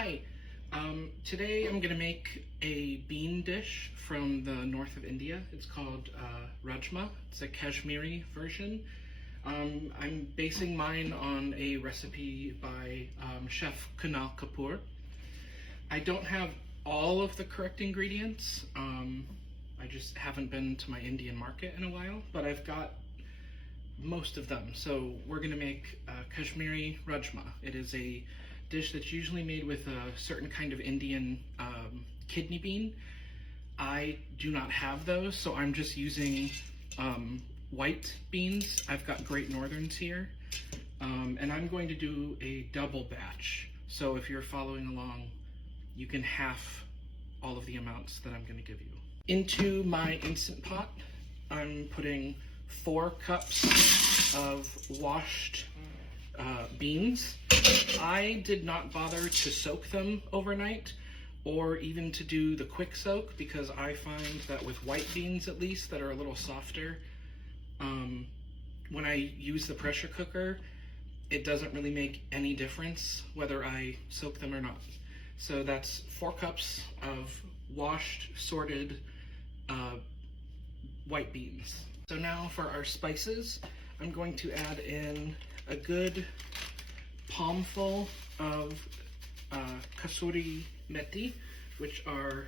Hi, today I'm going to make a bean dish from the north of India. It's called rajma. It's a Kashmiri version. I'm basing mine on a recipe by Chef Kunal Kapur. I don't have all of the correct ingredients. I just haven't been to my Indian market in a while, but I've got most of them. So we're going to make Kashmiri rajma. It is a dish that's usually made with a certain kind of Indian kidney bean. I do not have those, so I'm just using white beans. I've got Great Northerns here, and I'm going to do a double batch. So if you're following along, you can half all of the amounts that I'm going to give you. Into my Instant Pot, I'm putting 4 cups of washed beans. I did not bother to soak them overnight or even to do the quick soak because I find that with white beans, at least, that are a little softer, when I use the pressure cooker, it doesn't really make any difference whether I soak them or not. So that's 4 cups of washed, sorted white beans. So now for our spices, I'm going to add in a good palmful of Kasoor Methi, which are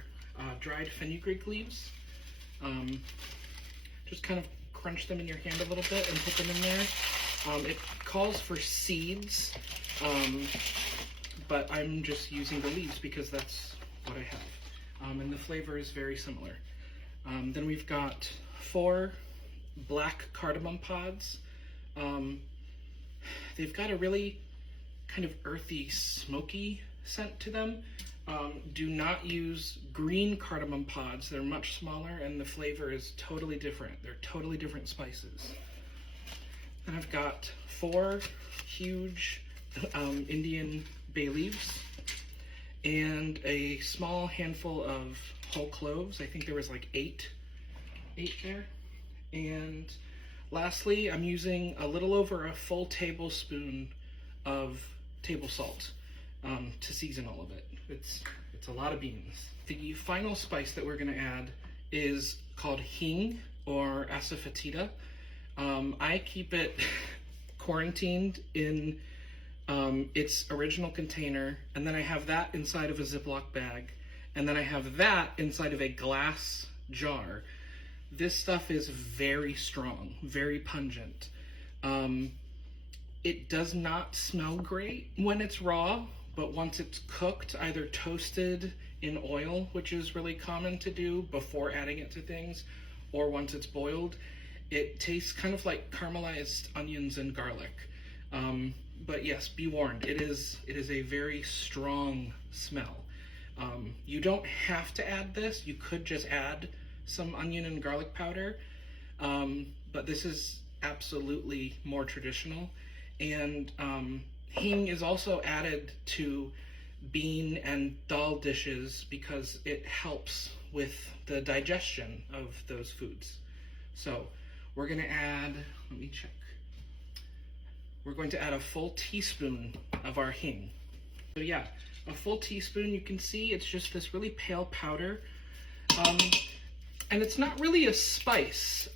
dried fenugreek leaves. Just kind of crunch them in your hand a little bit and put them in there. It calls for seeds, but I'm just using the leaves because that's what I have. And the flavor is very similar. Then we've got 4 black cardamom pods. They've got a really kind of earthy, smoky scent to them. Do not use green cardamom pods. They're much smaller and the flavor is totally different. They're totally different spices. Then I've got 4 huge Indian bay leaves and a small handful of whole cloves. I think there was like 8 there. And lastly, I'm using a little over a full tablespoon of table salt to season all of it. It's a lot of beans. The final spice that we're going to add is called Hing or asafoetida. I keep it quarantined in its original container, and then I have that inside of a Ziploc bag, and then I have that inside of a glass jar. This stuff is very strong, very pungent. It does not smell great when it's raw, but once it's cooked, either toasted in oil, which is really common to do before adding it to things, or once it's boiled, it tastes kind of like caramelized onions and garlic. But yes, be warned, it is a very strong smell. You don't have to add this. You could just add some onion and garlic powder, but this is absolutely more traditional. And Hing is also added to bean and dal dishes because it helps with the digestion of those foods. So we're going to add, let me check. We're going to add a full teaspoon of our Hing. So yeah, a full teaspoon. You can see it's just this really pale powder. And it's not really a spice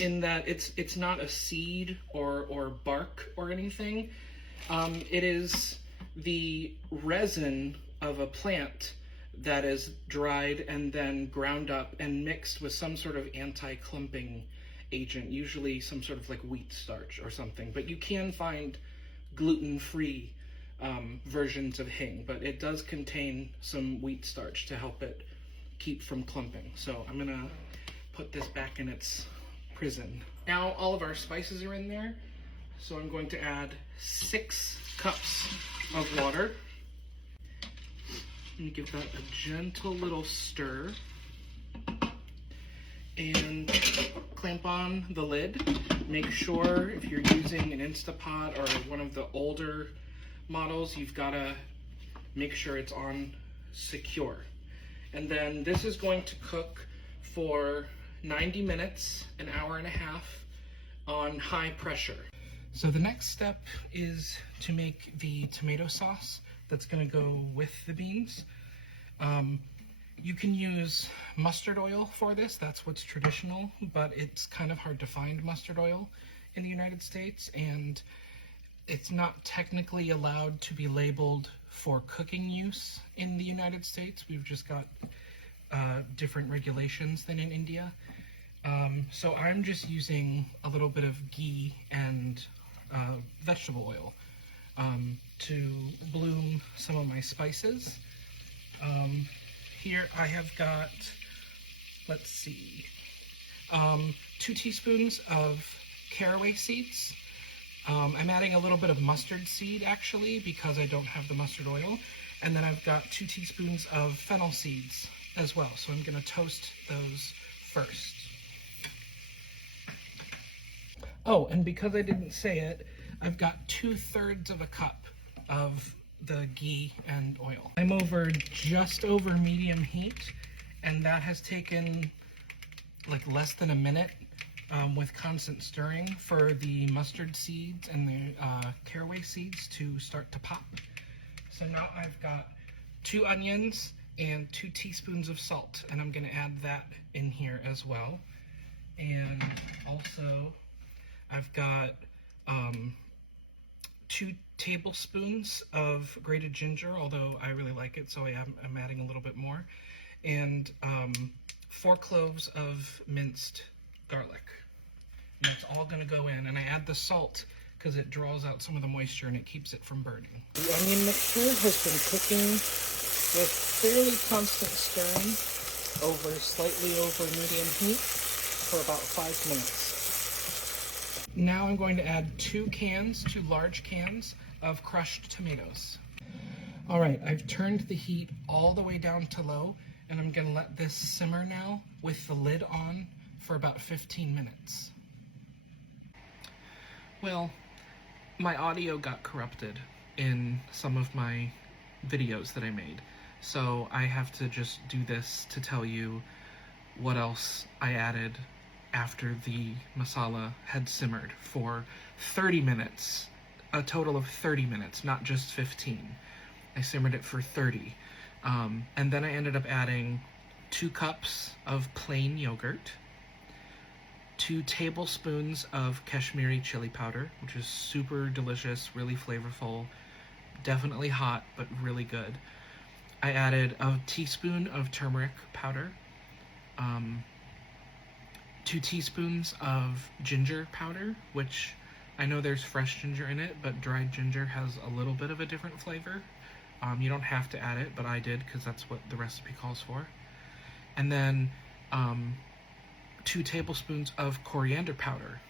in that it's not a seed or bark or anything. It is the resin of a plant that is dried and then ground up and mixed with some sort of anti-clumping agent, usually some sort of like wheat starch or something. But you can find gluten-free versions of Hing, but it does contain some wheat starch to help it keep from clumping. So I'm gonna put this back in its prison. Now all of our spices are in there, so I'm going to add 6 cups of water. I'm gonna give that a gentle little stir and clamp on the lid. Make sure if you're using an Instapot or one of the older models, you've gotta make sure it's on secure. And then this is going to cook for 90 minutes, an hour and a half on high pressure. So the next step is to make the tomato sauce that's going to go with the beans. You can use mustard oil for this. That's what's traditional, but it's kind of hard to find mustard oil in the United States, and it's not technically allowed to be labeled for cooking use in the United States. We've just got different regulations than in India. So I'm just using a little bit of ghee and vegetable oil to bloom some of my spices. Here I have got, let's see, 2 teaspoons of caraway seeds. I'm adding a little bit of mustard seed actually because I don't have the mustard oil. And then I've got 2 teaspoons of fennel seeds as well. So I'm going to toast those first. Oh, and because I didn't say it, I've got 2/3 of a cup of the ghee and oil. I'm just over medium heat, and that has taken like less than a minute with constant stirring for the mustard seeds and the caraway seeds to start to pop. So now I've got 2 onions and 2 teaspoons of salt, and I'm going to add that in here as well. And also I've got 2 tablespoons of grated ginger, although I really like it, so I'm adding a little bit more, and 4 cloves of minced garlic. And that's all going to go in, and I add the salt because it draws out some of the moisture and it keeps it from burning. The onion mixture has been cooking with fairly constant stirring slightly over medium heat for about 5 minutes. Now I'm going to add 2 large cans of crushed tomatoes. All right, I've turned the heat all the way down to low, and I'm going to let this simmer now with the lid on for about 15 minutes. Well, my audio got corrupted in some of my videos that I made, so I have to just do this to tell you what else I added after the masala had simmered for 30 minutes, a total of 30 minutes, not just 15. I simmered it for 30. And then I ended up adding 2 cups of plain yogurt, 2 tablespoons of Kashmiri chili powder, which is super delicious, really flavorful, definitely hot, but really good. I added a teaspoon of turmeric powder, 2 teaspoons of ginger powder, which I know there's fresh ginger in it, but dried ginger has a little bit of a different flavor. You don't have to add it, but I did because that's what the recipe calls for. And then 2 tablespoons of coriander powder.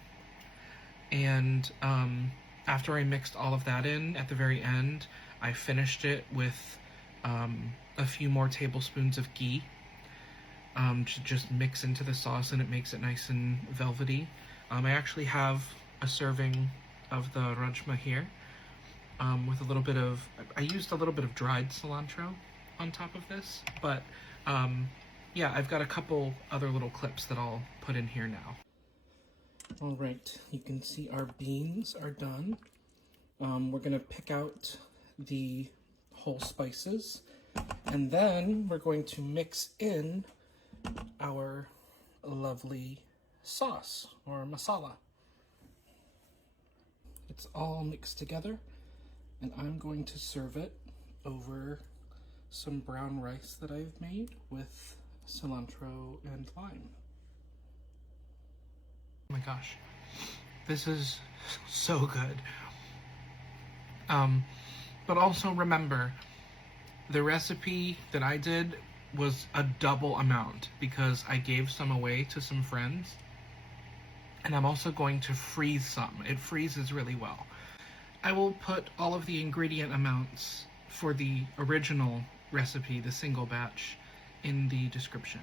And after I mixed all of that in, at the very end, I finished it with a few more tablespoons of ghee. To just mix into the sauce, and it makes it nice and velvety. I actually have a serving of the rajma here with a little bit of, I used a little bit of dried cilantro on top of this, but yeah, I've got a couple other little clips that I'll put in here now. All right, you can see our beans are done. We're gonna pick out the whole spices, and then we're going to mix in our lovely sauce or masala. It's all mixed together, and I'm going to serve it over some brown rice that I've made with cilantro and lime. Oh my gosh, this is so good. But also remember, the recipe that I did was a double amount because I gave some away to some friends, and I'm also going to freeze some. It freezes really well. I will put all of the ingredient amounts for the original recipe, the single batch, in the description.